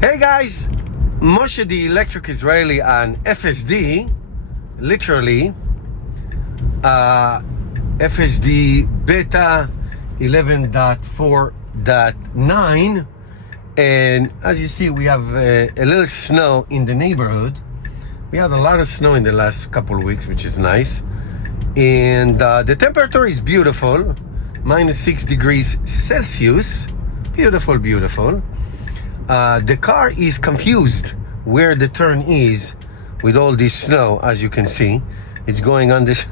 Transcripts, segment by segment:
Hey guys, Moshe the Electric Israeli on FSD, literally, FSD Beta 11.4.9, and as you see, we have a little snow in the neighborhood. We had a lot of snow in the last couple of weeks, which is nice, and the temperature is beautiful, -6 degrees Celsius. Beautiful, beautiful. The car is confused where the turn is with all this snow. As you can see, it's going on this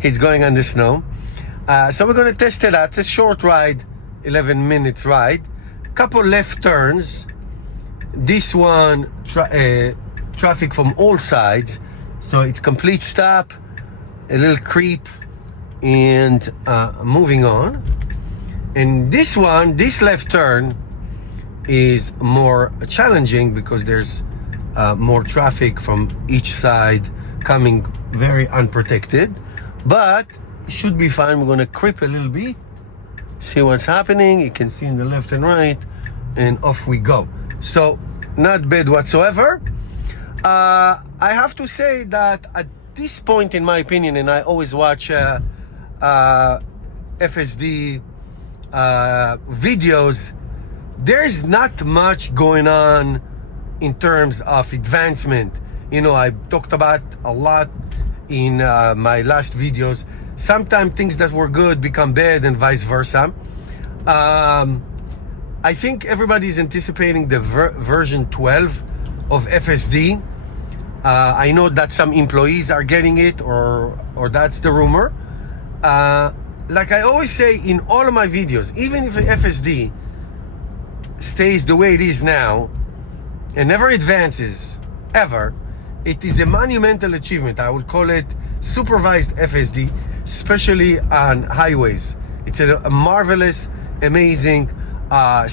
it's going on the snow. So we're going to test it out. A short ride, 11-minute ride, couple left turns. This one traffic from all sides, so it's complete stop, a little creep, and moving on. And this one, this left turn is more challenging because there's more traffic from each side coming, very unprotected, but it should be fine. We're going to creep a little bit, see what's happening. You can see in the left and right, and off we go. So not bad whatsoever. I have to say that at this point, in my opinion, and I always watch FSD videos, there's not much going on in terms of advancement. You know, I talked about a lot in my last videos. Sometimes things that were good become bad and vice versa. I think everybody's anticipating the version 12 of FSD. I know that some employees are getting it, or that's the rumor. Like I always say in all of my videos, even if FSD stays the way it is now and never advances ever, it is a monumental achievement. I would call it supervised FSD, especially on highways. It's a marvelous, amazing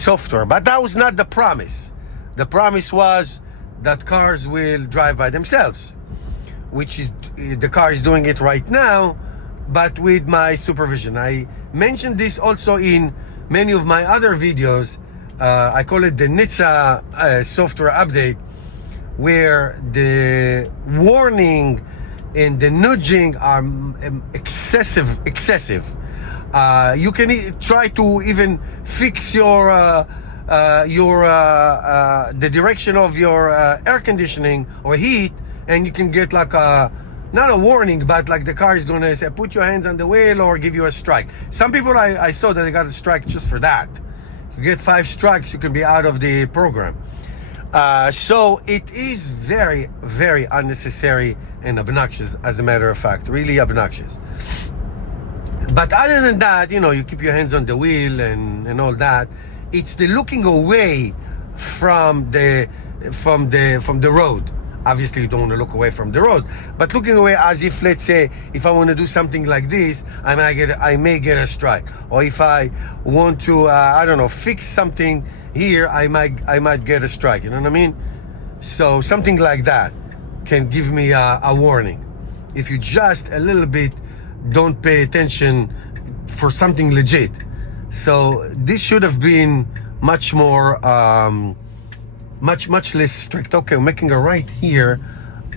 software. But that was not the promise. The promise was that cars will drive by themselves, which is the car is doing it right now, but with my supervision. I mentioned this also in many of my other videos. I call it the NHTSA software update, where the warning and the nudging are excessive. You can try to even fix the direction of your air conditioning or heat, and you can get like not a warning, but like the car is going to say, put your hands on the wheel or give you a strike. Some people I saw that they got a strike just for that. You get 5 strikes, you can be out of the program. So it is very, very unnecessary and obnoxious, as a matter of fact, really obnoxious. But other than that, you know, you keep your hands on the wheel and all that. It's the looking away from the road. Obviously, you don't want to look away from the road, but looking away as if, let's say, if I want to do something like this, I may get a strike. Or if I want to, I don't know, fix something here, I might get a strike. You know what I mean? So something like that can give me a warning. If you just a little bit don't pay attention for something legit. So this should have been much more, much less strict. Okay, we're making a right here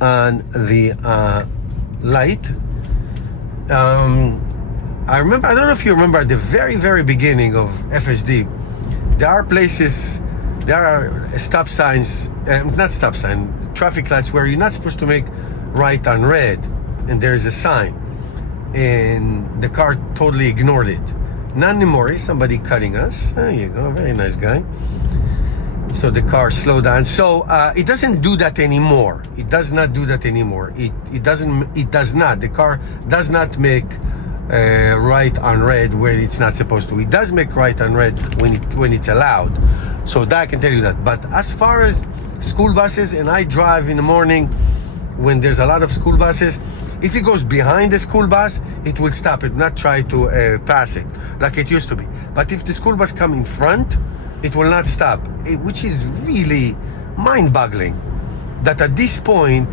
on the light. I remember, I don't know if you remember, at the very, very beginning of FSD, there are places, there are stop signs, not stop sign, traffic lights where you're not supposed to make right on red, and there's a sign, and the car totally ignored it. Not anymore. Is somebody cutting us? There you go, very nice guy. So the car slowed down. So it doesn't do that anymore. It does not do that anymore. It does not. The car does not make right on red when it's not supposed to. It does make right on red when it's allowed. So that I can tell you that. But as far as school buses, and I drive in the morning when there's a lot of school buses, if it goes behind the school bus, it will stop it, not try to pass it like it used to be. But if the school bus come in front, it will not stop, which is really mind-boggling that at this point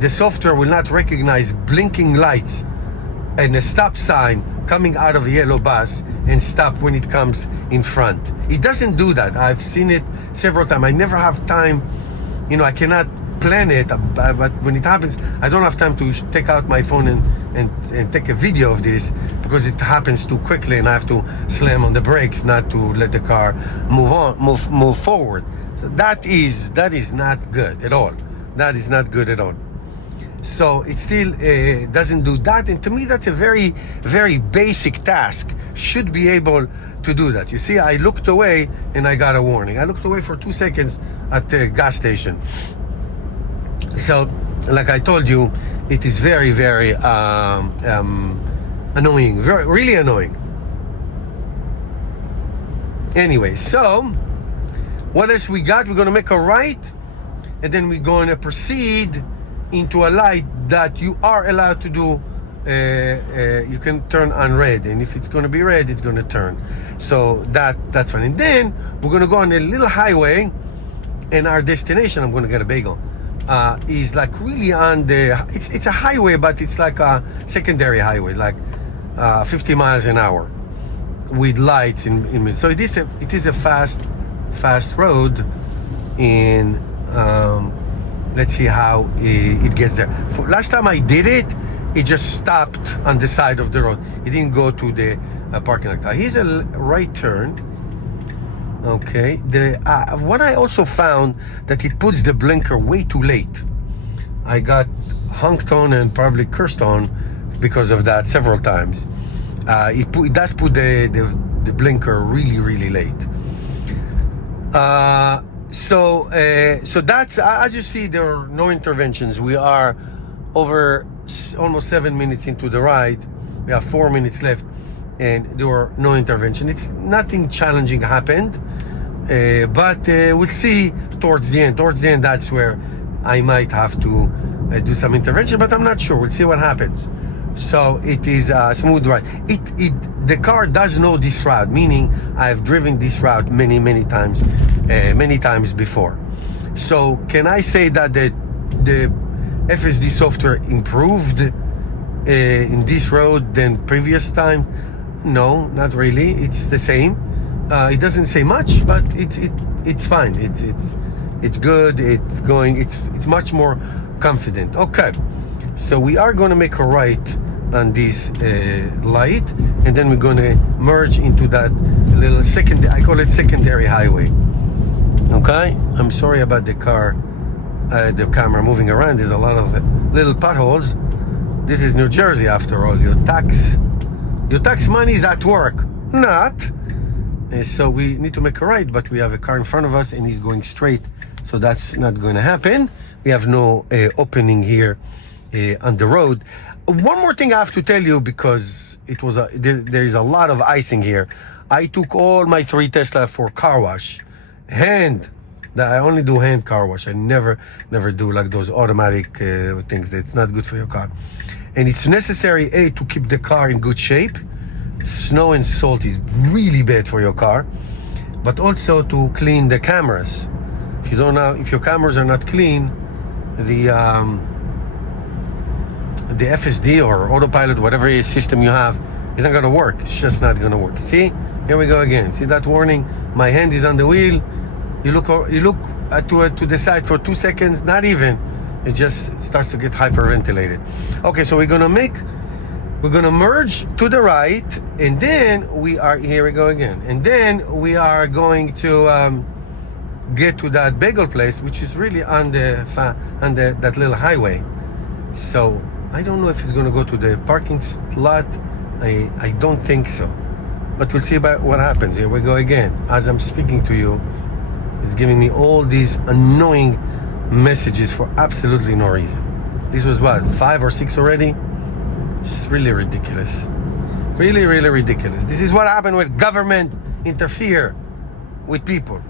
the software will not recognize blinking lights and a stop sign coming out of a yellow bus and stop when it comes in front. It doesn't do that. I've seen it several times. I never have time, I cannot plan it, but when it happens, I don't have time to take out my phone and take a video of this, because it happens too quickly and I have to slam on the brakes not to let the car move forward. So that is not good at all. That is not good at all. So it still doesn't do that, and to me that's a very, very basic task. Should be able to do that. You see, I looked away and I got a warning. I looked away for 2 seconds at the gas station. So, like I told you, it is very, very annoying, really annoying. Anyway, so what else we got? We're gonna make a right, and then we're going to proceed into a light that you are allowed to do. You can turn on red, and if it's going to be red, it's going to turn. So that's fine. And then we're going to go on a little highway, and our destination, I'm going to get a bagel, is like really on the, it's a highway, but it's like a secondary highway, like 50 miles an hour with lights in mid. So it is a fast road, and let's see how it gets there. Last time I did it, it just stopped on the side of the road. It didn't go to the parking lot. Here's a right turn. Okay. What I also found, that it puts the blinker way too late. I got honked on and probably cursed on because of that several times. It does put the blinker really, really late. So that's, as you see, there are no interventions. We are over almost 7 minutes into the ride. We have 4 minutes left, and there were no intervention. It's nothing challenging happened, but we'll see towards the end. Towards the end, that's where I might have to do some intervention, but I'm not sure. We'll see what happens. So it is a smooth ride. The car does know this route, meaning I've driven this route many times before. So can I say that the FSD software improved in this road than previous time? No, not really. It's the same. It doesn't say much, but it's fine. It's good. It's going. It's much more confident. Okay, so we are going to make a right on this light, and then we're going to merge into that little I call it secondary highway. Okay, I'm sorry about the camera moving around. There's a lot of little potholes. This is New Jersey, after all. Your tax money is at work, not. So we need to make a right, but we have a car in front of us and he's going straight, so that's not going to happen. We have no opening here on the road. One more thing I have to tell you, because there is a lot of icing here. I took all my 3 Tesla for car wash, I only do hand car wash. I never do like those automatic things. It's not good for your car, and it's necessary to keep the car in good shape. Snow and salt is really bad for your car, but also to clean the cameras. If your cameras are not clean, the FSD or autopilot, whatever system you have, is not going to work. It's just not going to work. See, here we go again. See that warning? My hand is on the wheel. You look to the side for 2 seconds, not even. It just starts to get hyperventilated. Okay, so we're gonna merge to the right, and then here we go again. And then we are going to get to that bagel place, which is really on that little highway. So I don't know if it's gonna go to the parking lot. I don't think so, but we'll see about what happens. Here we go again. As I'm speaking to you, it's giving me all these annoying messages for absolutely no reason. This was what, 5 or 6 already? It's really ridiculous. Really, really ridiculous. This is what happened when government interfere with people.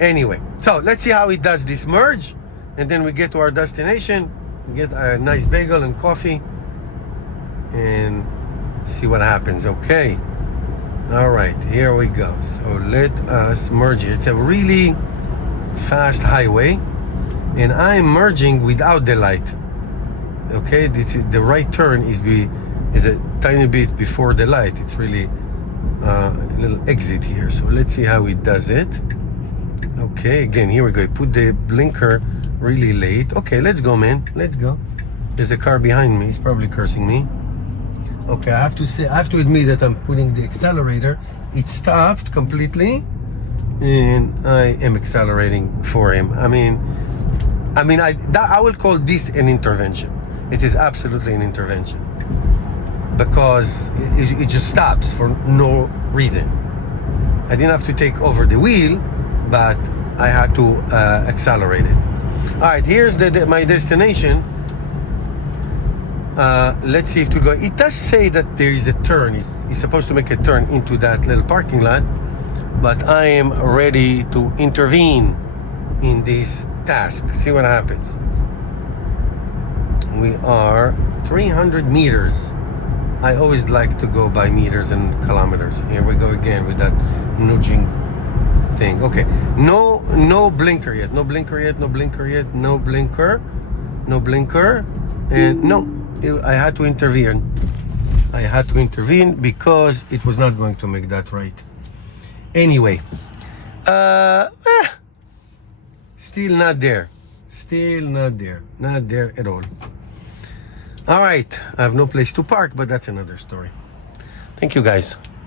Anyway, so let's see how it does this merge, and then we get to our destination, get a nice bagel and coffee, and see what happens. Okay. All right, here we go. So let us merge here. It's a really fast highway, and I'm merging without the light. Okay, this is the right turn is is a tiny bit before the light. It's really a little exit here. So let's see how it does it. Okay, again, here we go. Put the blinker really late. Okay, let's go, man. Let's go. There's a car behind me. He's probably cursing me. Okay, I have to admit that I'm putting the accelerator. It stopped completely, and I am accelerating for him. I will call this an intervention. It is absolutely an intervention because it just stops for no reason. I didn't have to take over the wheel, but I had to accelerate it. All right, here's my destination. Let's see if to go. It does say that there is a turn. He's supposed to make a turn into that little parking lot, but I am ready to intervene in this task. See what happens. We are 300 meters. I always like to go by meters and kilometers. Here we go again with that nudging thing. Okay, no blinker yet. No blinker yet. No blinker yet. No blinker. No blinker. And no. I had to intervene. I had to intervene because it was not going to make that right. Anyway, still not there. Still not there. Not there at all. All right. I have no place to park, but that's another story. Thank you, guys.